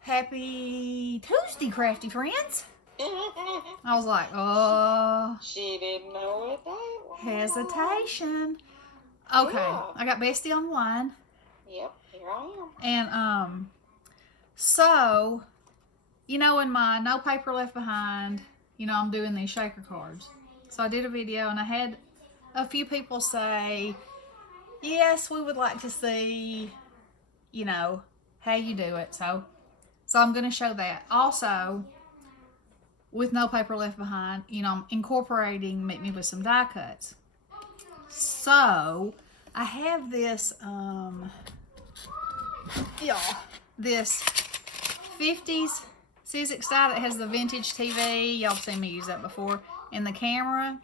Happy Tuesday, crafty friends. I was like, She didn't know what that was. hesitation. Okay, Yeah. I got Bestie on the line. Yep, here I am. And, so, in my No Paper Left Behind, I'm doing these shaker cards. So I did a video and I had a few people say, yes, we would like to see, how you do it. So I'm going to show that. Also, with No Paper Left Behind, I'm incorporating Meet Me with some die cuts. So I have this, this 50s Sizzix die that has the vintage TV. Y'all have seen me use that before. And the camera.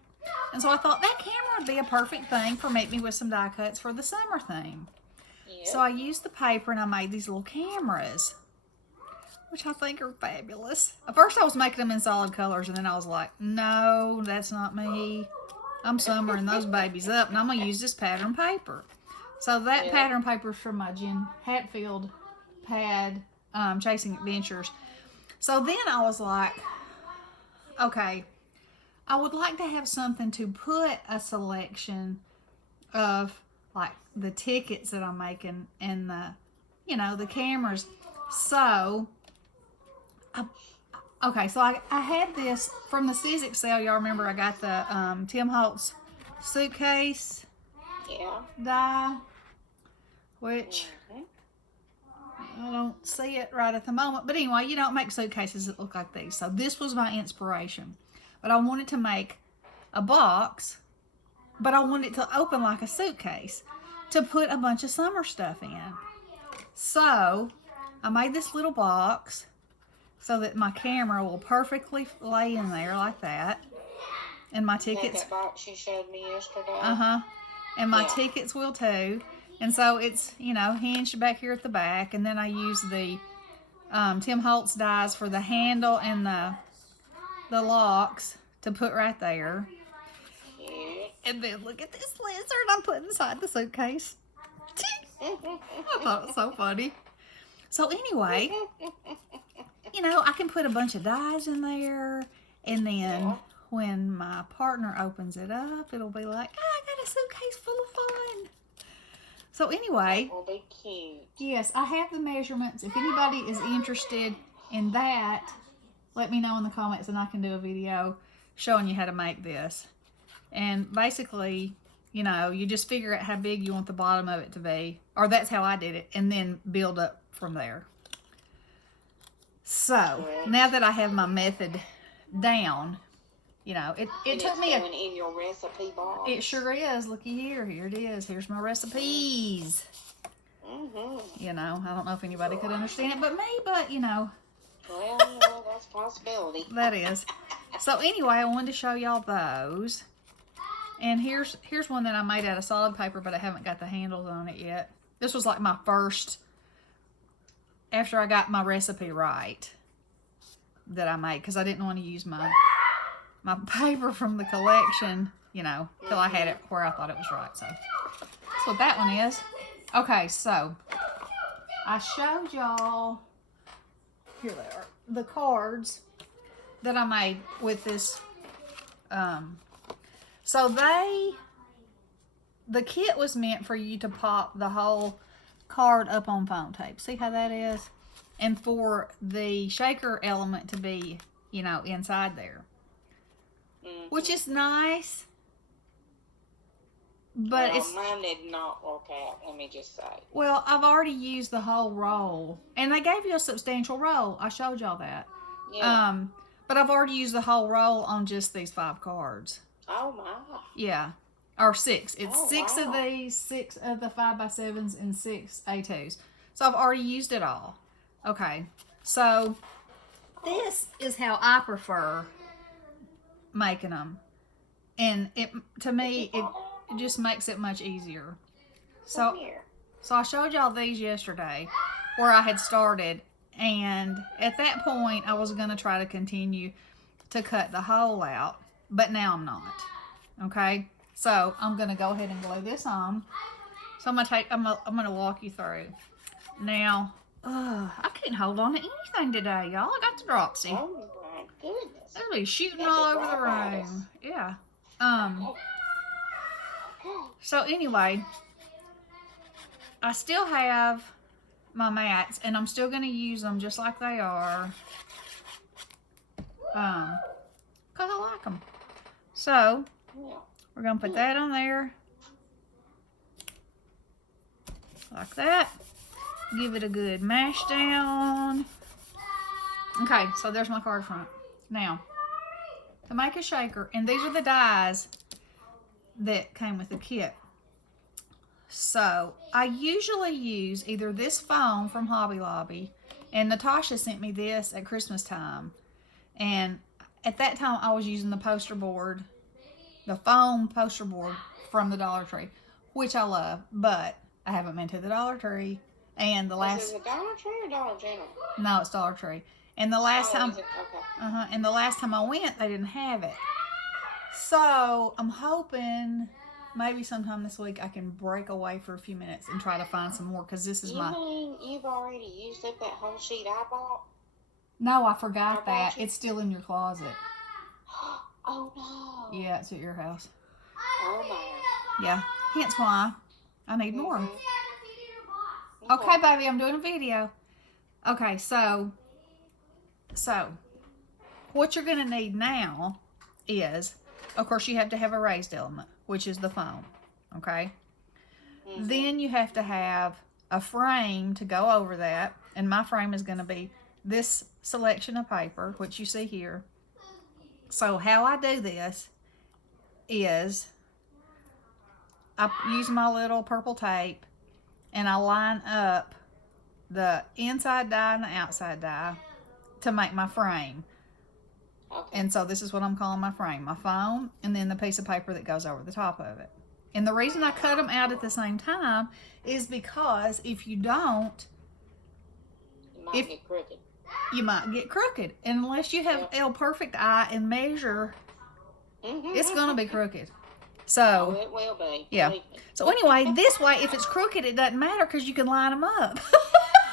And so I thought that camera would be a perfect thing for Meet Me with some die cuts for the summer theme. Yep. So I used the paper and I made these little cameras, which I think are fabulous. At first I was making them in solid colors, and then I was like, no, that's not me. I'm summering those babies up, and I'm going to use this pattern paper. So that pattern paper is from my Jen Hatfield pad, Chasing Adventures. So then I was like, okay, I would like to have something to put a selection of, like, the tickets that I'm making and the cameras. So okay, so I had this from the Sizzix sale. Y'all remember I got the Tim Holtz suitcase die, which I don't see it right at the moment. But anyway, you don't make suitcases that look like these. So this was my inspiration. But I wanted to make a box, but I wanted it to open like a suitcase to put a bunch of summer stuff in. So I made this little box so that my camera will perfectly lay in there like that. And my tickets... Like that box you showed me yesterday? And my tickets will too. And so it's, hinged back here at the back. And then I use the Tim Holtz dies for the handle and the locks to put right there. Cute. And then look at this lizard I'm putting inside the suitcase. I thought it was so funny. So anyway... I can put a bunch of dies in there, and then when my partner opens it up, it'll be like, I got a suitcase full of fun. So anyway, That will be cute. yes, I have the measurements. If anybody is interested in that, let me know in the comments, and I can do a video showing you how to make this. And basically, you just figure out how big you want the bottom of it to be, or that's how I did it, and then build up from there. So, now that I have my method down, it took me in your recipe box. It sure is. Looky here. Here it is. Here's my recipes. I don't know if anybody could understand it but me, but, Well, that's a possibility. that is. So, anyway, I wanted to show y'all those. And here's one that I made out of solid paper, but I haven't got the handles on it yet. This was like my first... after I got my recipe right that I made, because I didn't want to use my paper from the collection, till I had it where I thought it was right. So that's what that one is. Okay, so I showed y'all, here they are, the cards that I made with this. So the kit was meant for you to pop the whole card up on foam tape. See how that is? And for the shaker element to be, inside there. Which is nice. But mine did not work out, let me just say. Well, I've already used the whole roll. And they gave you a substantial roll. I showed y'all that. Yeah. But I've already used the whole roll on just these 5 cards. Oh, my. Yeah. Or 6. It's 6 wow. of these, 6 of the 5x7s, and 6 A2s. So I've already used it all. Okay. So this is how I prefer making them. And to me, it just makes it much easier. So I showed y'all these yesterday where I had started. And at that point, I was going to try to continue to cut the hole out. But now I'm not. Okay? So I'm going to go ahead and glue this on. So I'm going to walk you through. Now, I can't hold on to anything today, y'all. I got the dropsy. Oh my goodness. They'll be shooting Got all the over the dropsitis. room. Yeah. Okay. So anyway, I still have my mats, and I'm still going to use them just like they are. Because I like them. So, Yeah. we're going to put that on there. Like that. Give it a good mash down. Okay, so there's my card front. Now, to make a shaker, and these are the dies that came with the kit. So, I usually use either this foam from Hobby Lobby, and Natasha sent me this at Christmas time. And at that time, I was using the poster board, the foam poster board from the Dollar Tree, which I love, but I haven't been to the Dollar Tree. And the last... Is it Dollar Tree or Dollar General? No, it's Dollar Tree. And the last time... Is it? Okay. And the last time I went, they didn't have it. So, I'm hoping maybe sometime this week I can break away for a few minutes and try to find some more, because this is You mean you've already used up that whole sheet I bought? No, I forgot I got that. you. It's still in your closet. Oh no. Yeah, it's at your house. Oh my. Yeah, hence why I need more. Mhm. Okay, baby, I'm doing a video. Okay, so what you're going to need now is, of course, you have to have a raised element, which is the foam, okay? Mhm. Then you have to have a frame to go over that, and my frame is going to be this selection of paper, which you see here. So how I do this is I use my little purple tape, and I line up the inside die and the outside die to make my frame. Okay. And so this is what I'm calling my frame, my foam, and then the piece of paper that goes over the top of it. And the reason I cut them out at the same time is because if you don't, You might get crooked. you might get crooked. And unless you have a perfect eye and measure, it's going to be crooked. Oh, So, it will be. yeah. Believe me. So anyway, this way, if it's crooked, it doesn't matter because you can line them up.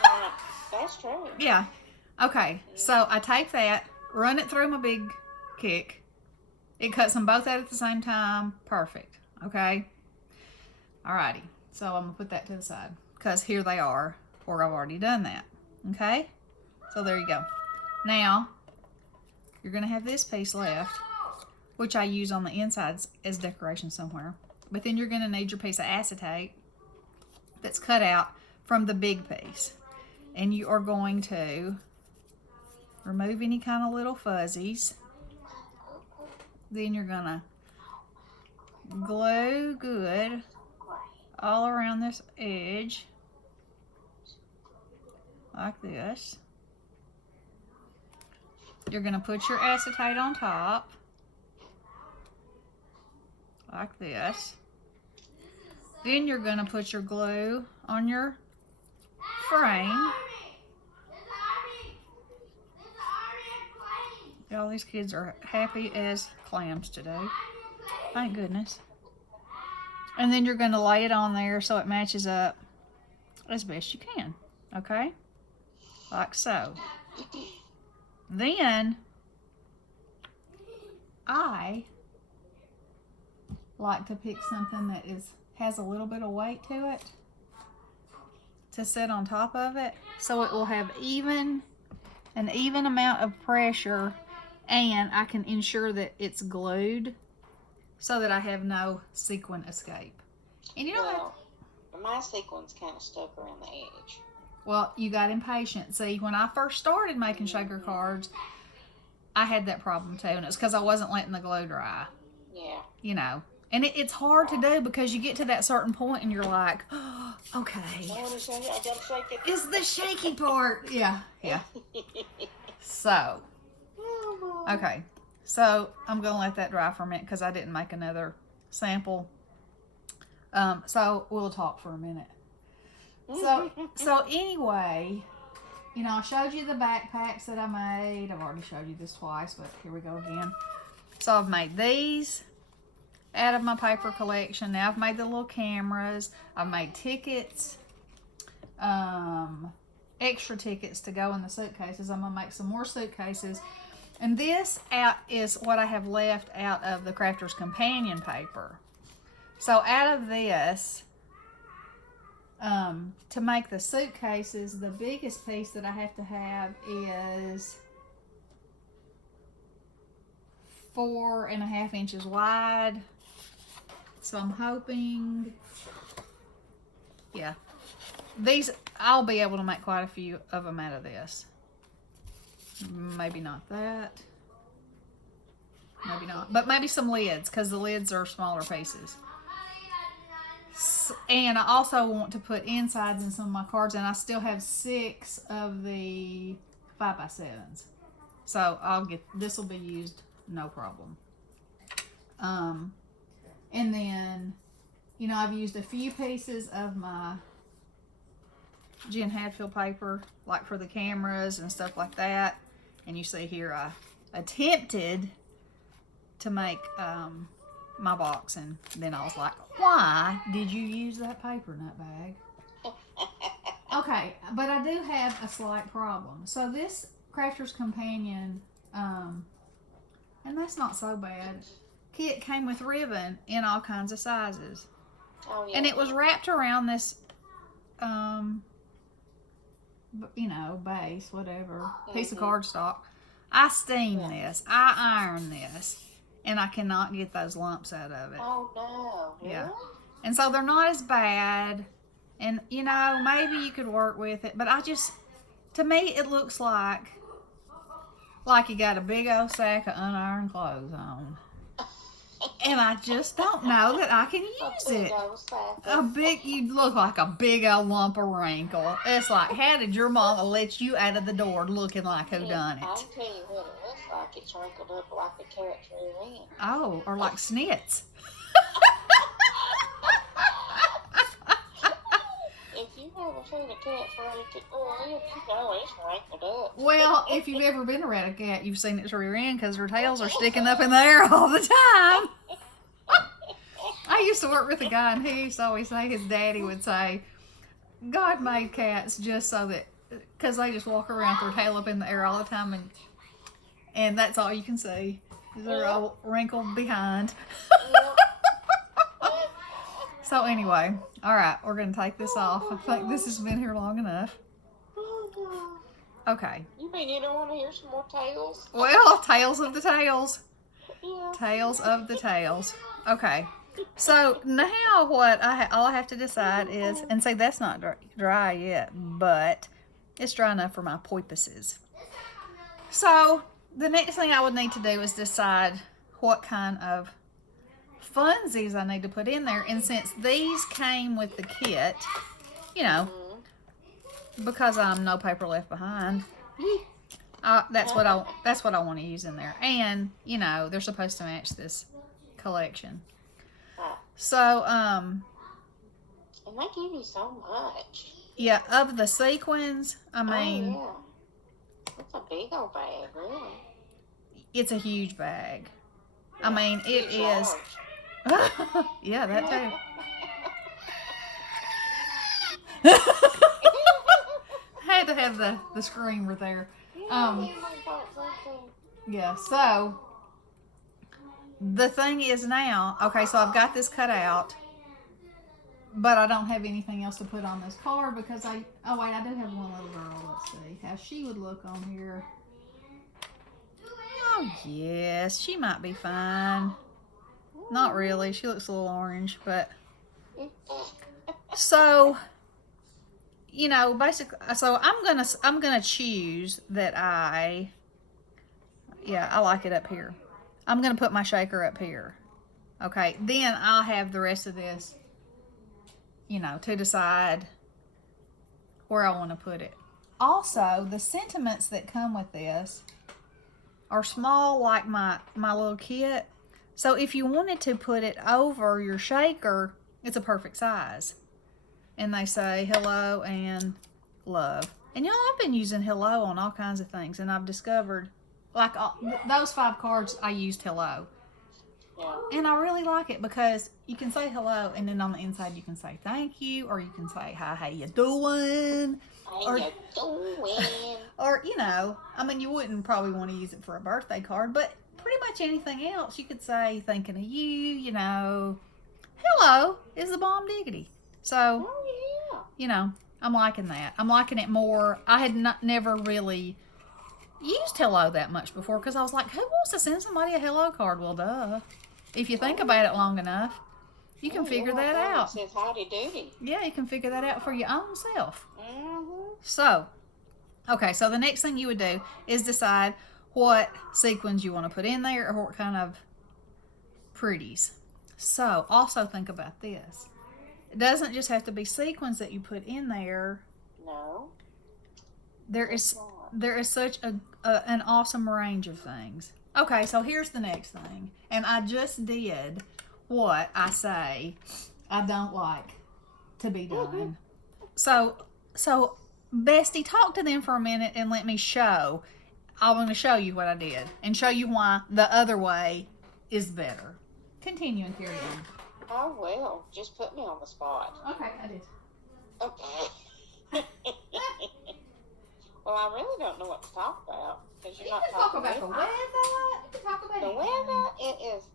Right. That's true. Yeah. Okay. So I take that, run it through my big kick. It cuts them both out at the same time. Perfect. Okay. Alrighty. So I'm going to put that to the side because here they are, or I've already done that. Okay. So there you go. Now, you're going to have this piece left, which I use on the insides as decoration somewhere. But then you're going to need your piece of acetate that's cut out from the big piece. And you are going to remove any kind of little fuzzies. Then you're going to glue good all around this edge. Like this. You're going to put your acetate on top. Like this. Then you're going to put your glue on your frame. All these kids are happy as clams today. Thank goodness. And then you're going to lay it on there so it matches up as best you can. Okay? Like so. Then I like to pick something that has a little bit of weight to it to sit on top of it, so it will have an even amount of pressure, and I can ensure that it's glued so that I have no sequin escape. And you know what? Well, my sequin's kind of stuck around the edge. Well, you got impatient. See, when I first started making shaker cards, I had that problem too, and it's because I wasn't letting the glue dry. Yeah. You know. And it's hard to do because you get to that certain point and you're like, oh, okay. I gotta shake it. It's the shaky part. Yeah, yeah. So, Oh, boy. okay. So, I'm going to let that dry for a minute because I didn't make another sample. So, we'll talk for a minute. So anyway, you know, I showed you the backpacks that I made. I've already showed you this twice, but here we go again. So, I've made these out of my paper collection. Now I've made the little cameras. I've made tickets. extra tickets to go in the suitcases. I'm going to make some more suitcases. And this is what I have left out of the Crafter's Companion paper. So out of this, to make the suitcases, the biggest piece that I have to have is 4.5 inches wide. So I'm hoping, yeah, these, I'll be able to make quite a few of them out of this. Maybe not that. Maybe not. But maybe some lids, because the lids are smaller pieces. And I also want to put insides in some of my cards, and I still have 6 of the 5x7s. So I'll get, this will be used no problem. And then, you know, I've used a few pieces of my Jen Hadfield paper, like for the cameras and stuff like that. And you see here I attempted to make my box, and then I was like, why did you use that paper nutbag? Okay, but I do have a slight problem. So this Crafter's Companion, and that's not so bad, kit came with ribbon in all kinds of sizes. Oh, yeah. And it was wrapped around this, you know, base, whatever, piece of cardstock. I steam this, I iron this, and I cannot get those lumps out of it. Oh, no. Yeah. Really? And so they're not as bad. And, you know, maybe you could work with it. But I just, to me, it looks like you got a big old sack of unironed clothes on. And I just don't know that I can use it. You look like a big old lump of wrinkle. It's like, how did your mama let you out of the door looking like who done it? I'll tell you what it looks like. It's wrinkled up like a carrot's rear end. Oh, or like snits. If you ever seen a cat's rear end, you know it's wrinkled up. Well, if you've ever been around a cat, you've seen its rear end because their tails are sticking up in the air all the time. I used to work with a guy, and he used to always say, his daddy would say, God made cats just so that, because they just walk around with their tail up in the air all the time, and that's all you can see is their old wrinkled behind. So anyway, all right, we're going to take this off. I think this has been here long enough. Okay. You mean you don't want to hear some more tales? Well, tales of the tails. Yeah. Tales of the tails. Okay. So now what all I have to decide is, and see, that's not dry yet, but it's dry enough for my porpoises. So the next thing I would need to do is decide what kind of funsies I need to put in there. And since these came with the kit, you know, because I'm no paper left behind, that's what I want to use in there. And you know, they're supposed to match this collection. So and they give you so much. Yeah, of the sequins, I mean, oh, yeah. It's a big old bag, really. It's a huge bag. I mean, it is. Yeah, that too. Had to have the screamer there. Yeah, so the thing is now, okay, so I've got this cut out, but I don't have anything else to put on this card because I do have one little girl. Let's see how she would look on here. Oh, yes, she might be fine. Not really. She looks a little orange, but so, you know, basically, so I'm gonna choose that I like it up here. I'm gonna put my shaker up here. Okay, then I'll have the rest of this, you know, to decide where I want to put it. Also, the sentiments that come with this are small, like my little kit. So if you wanted to put it over your shaker, it's a perfect size. And they say hello and love. And y'all, I've been using hello on all kinds of things, and I've discovered, like, those 5 cards, I used hello. Yeah. And I really like it because you can say hello, and then on the inside you can say thank you, or you can say hi, how you doing? How you doing? Or, you know, I mean, you wouldn't probably want to use it for a birthday card, but pretty much anything else, you could say, thinking of you, you know, hello is the bomb diggity. So, Oh, yeah. you know, I'm liking that. I'm liking it more. I had never really used hello that much before because I was like, who wants to send somebody a hello card? Well, duh. If you think about it long enough, you can figure that out. It says howdy doody. Yeah, you can figure that out for your own self. Mm-hmm. So, okay, so the next thing you would do is decide what sequins you want to put in there or what kind of pretties. So, also think about this. It doesn't just have to be sequins that you put in there. No. There is such an awesome range of things. Okay, so here's the next thing. And I just did what I say I don't like to be done. So Bestie, talk to them for a minute and let me show. I'm going to show you what I did and show you why the other way is better. Continue and carry on. Oh, well, just put me on the spot. Okay, I did. Okay. Well, I really don't know what to talk about because you're You not can talk talking about the with weather. me. You can talk about The anything. weather,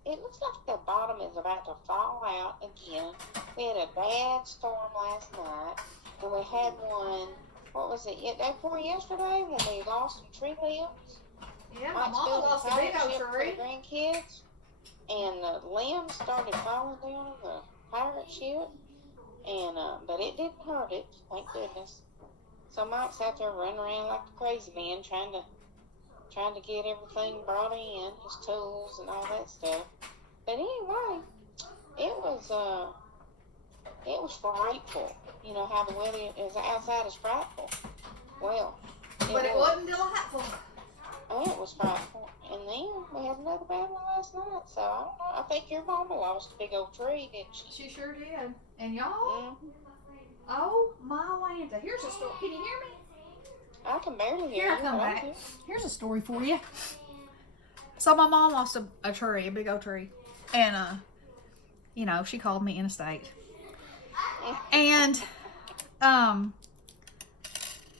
it looks like the bottom is about to fall out again. We had a bad storm last night, and we had one, what was it, day before yesterday when we lost some tree limbs? Yeah, my Mike's mama building lost a big pirate old ship for tree. the grandkids, and the limbs started falling down the pirate ship, and but it didn't hurt it, thank goodness. So Mike's out there running around like a crazy man, trying to get everything brought in, his tools and all that stuff. But anyway, it was frightful. You know how the weather is outside is frightful. Well, But it wasn't delightful. Oh, it was frightful. And then we had another bad one last night. So I don't know. I think your mama lost a big old tree, didn't she? She sure did. And y'all, Mm-hmm. oh my Lanta. Here's a story. Can you hear me? I can barely hear Here I you. come but back. okay. Here's a story for you. So my mom lost a tree, a big old tree. And, you know, she called me in a state. And,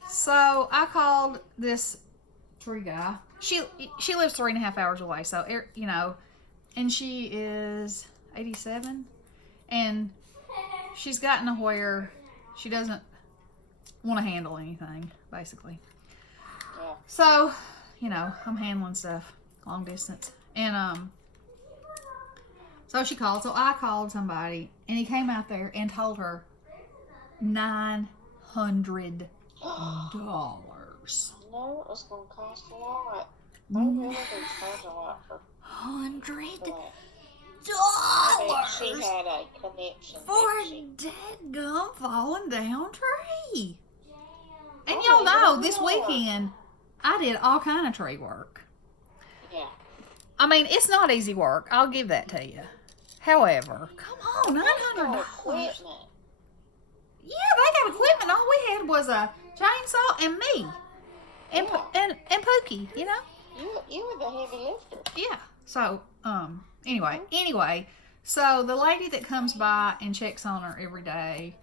so I called this tree guy. She lives 3.5 hours away. So, you know, and she is 87. And she's gotten to where she doesn't want to handle anything, basically. Yeah. So, you know, I'm handling stuff long distance. And so she called. So I called somebody and he came out there and told her $900. No, it was going to cost a lot. They really do charge a lot for $100 that. I bet she had a connection. for a didn't she? deadgum falling down tree. And Oh, y'all know yeah. this weekend I did all kind of tree work. Yeah. I mean, it's not easy work. I'll give that to you. However, come on, $900. Equipment. Yeah, they got equipment. All we had was a chainsaw and me, and Yeah. and Pookie. You know. You were the heavy lifter. Yeah. So anyway, so the lady that comes by and checks on her every day,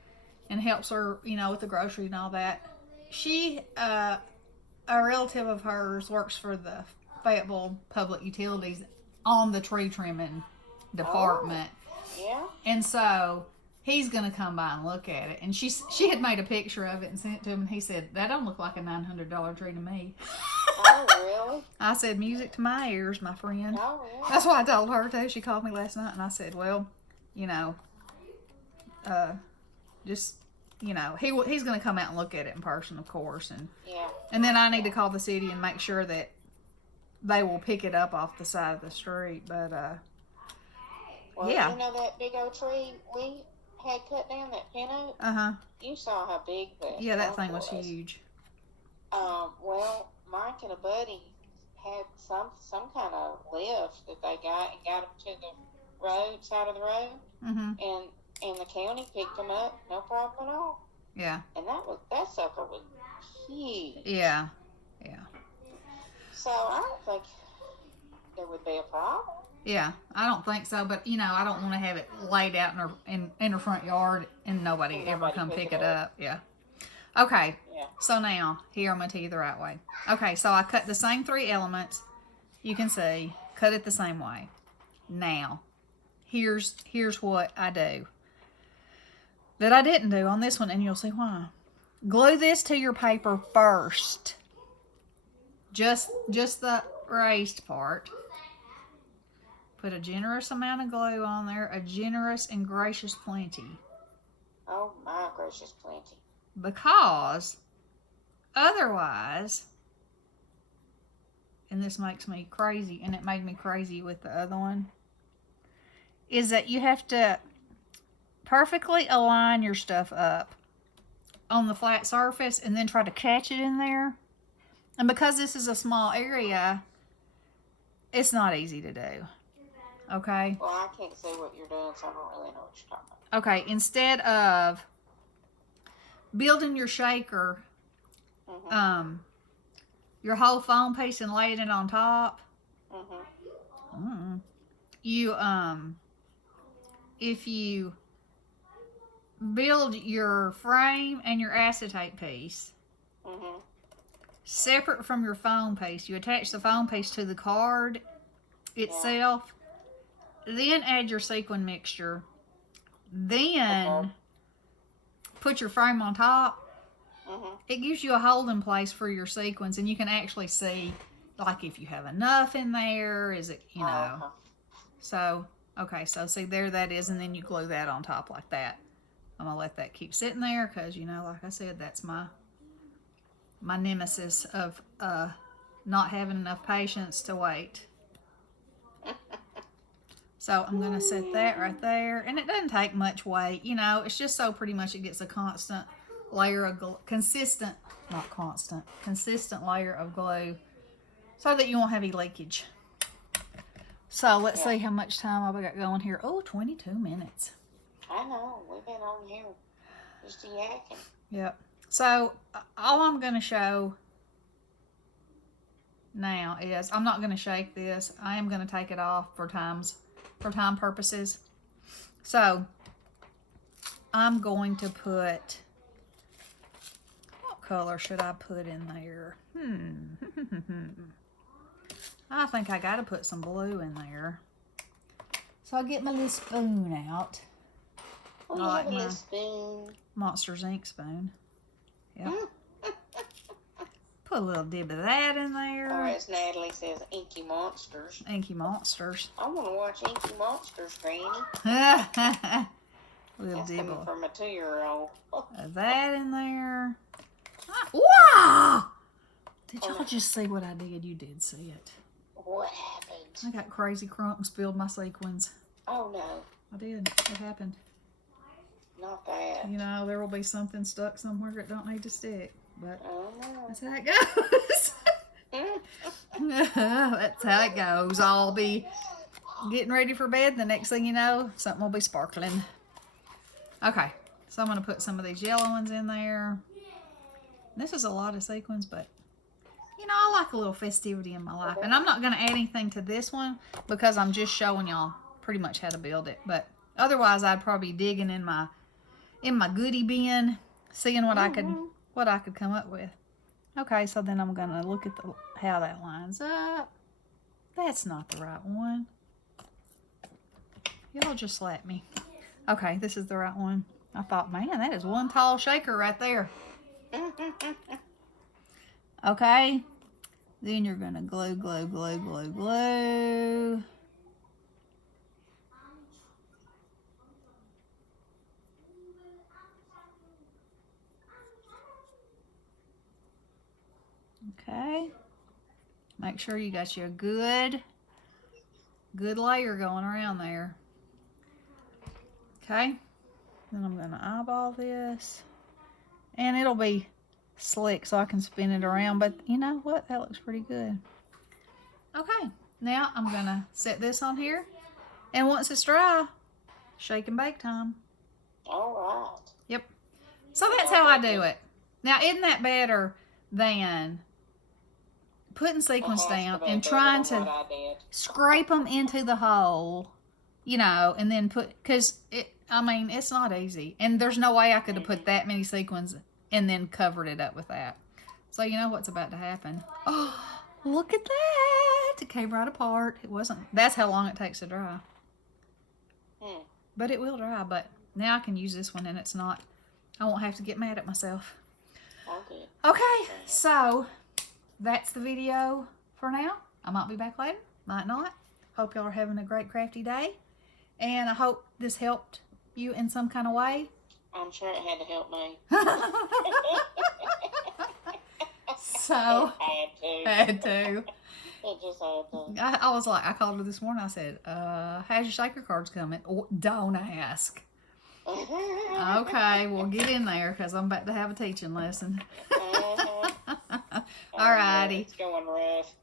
and helps her, you know, with the groceries and all that. She, a relative of hers, works for the Fayetteville Public Utilities on the tree trimming department. Yeah. And so he's gonna come by and look at it. And she had made a picture of it and sent it to him. And he said, "That don't look like a $900 tree to me." Oh, really? I said, "Music to my ears, my friend." Oh, yeah. That's what I told her too. She called me last night, and I said, "Well, you know, just." You know, he's going to come out and look at it in person, of course, Yeah. and then I need to call the city and make sure that they will pick it up off the side of the street. But Well, yeah. you know that big old tree we had cut down, that pin oak? You saw how big that Yeah, that oak thing was huge. Well, Mike and a buddy had some kind of lift that they got and got them to the side of the road, and the county picked them up, no problem at all. Yeah. And that sucker was huge. Yeah. So I don't think there would be a problem. Yeah, I don't think so, but you know, I don't want to have it laid out in her front yard and nobody ever come pick it up. Yeah. Okay. Yeah. So now, here I'm going to tell you the right way. Okay, so I cut the same 3 elements. You can see, cut it the same way. Now, here's what I do that I didn't do on this one, and you'll see why. Glue this to your paper first. Just the raised part. Put a generous amount of glue on there, a generous and gracious plenty. Oh my gracious, plenty. Because otherwise, and this makes me crazy, and it made me crazy with the other one, is that you have to perfectly align your stuff up on the flat surface and then try to catch it in there. And because this is a small area, it's not easy to do. Okay? Well, I can't see what you're doing, so I don't really know what you're talking about. Okay, instead of building your shaker, your whole foam piece and laying it on top, you, if you build your frame and your acetate piece separate from your foam piece, you attach the foam piece to the card itself, then add your sequin mixture, then put your frame on top. It gives you a holding place for your sequins, and you can actually see, like, if you have enough in there, is it, you know. So, okay, so see, there that is, and then you glue that on top like that. I'm going to let that keep sitting there because, you know, like I said, that's my nemesis of not having enough patience to wait. So I'm going to set that right there. And it doesn't take much weight. You know, it's just so pretty much it gets a constant layer of consistent layer of glue so that you won't have any leakage. So let's see how much time I've got going here. Oh, 22 minutes. I know. We've been on here just yakking. Yep. So all I'm going to show now is I'm not going to shake this. I am going to take it off for time purposes. So I'm going to put, what color should I put in there? I think I got to put some blue in there. So I'll get my little spoon out. Oh, you have a little spoon. Monsters Inc. spoon. Yep. Put a little dib of that in there. Or as Natalie says, Inky Monsters. Inky Monsters. I want to watch Inky Monsters, Granny. Little That's dib coming from a 2-year-old. of that in there. Wow! Did y'all just see what I did? You did see it. What happened? I got crazy crunk and spilled my sequins. Oh, no. I did. What happened? Not that. You know, there will be something stuck somewhere that don't need to stick. But oh, no. That's how it goes. That's how it goes. I'll be getting ready for bed. The next thing you know, something will be sparkling. Okay, so I'm going to put some of these yellow ones in there. This is a lot of sequins, but you know, I like a little festivity in my life. And I'm not going to add anything to this one because I'm just showing y'all pretty much how to build it. But otherwise, I'd probably be digging in my goodie bin, seeing what I could come up with. Okay, so then I'm going to look at how that lines up. That's not the right one. Y'all just slap me. Okay, this is the right one. I thought, man, that is one tall shaker right there. Okay, then you're going to glue, glue, glue, glue, glue. Okay, make sure you got your good layer going around there. Okay, then I'm going to eyeball this, and it'll be slick so I can spin it around, but you know what, that looks pretty good. Okay, now I'm going to set this on here, and once it's dry, shake and bake time. All right. Yep, so that's how I do it. Now, isn't that better than putting sequins down and trying to scrape them into the hole, you know, and then put, because it's not easy. And there's no way I could have put that many sequins and then covered it up with that. So you know what's about to happen. Oh, look at that. It came right apart. It wasn't, that's how long it takes to dry. But it will dry, but now I can use this one and it's not, I won't have to get mad at myself. Okay, so that's the video for now. I might be back later, might not. Hope y'all are having a great crafty day. And I hope this helped you in some kind of way. I'm sure it had to help me. So, had to. It just had to. I was like, I called her this morning. I said, how's your shaker cards coming? Oh, don't ask. Okay, well, get in there because I'm about to have a teaching lesson. All righty. It's going rough.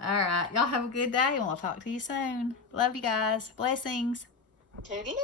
All right. Y'all have a good day, and we'll talk to you soon. Love you guys. Blessings. Toodaloo.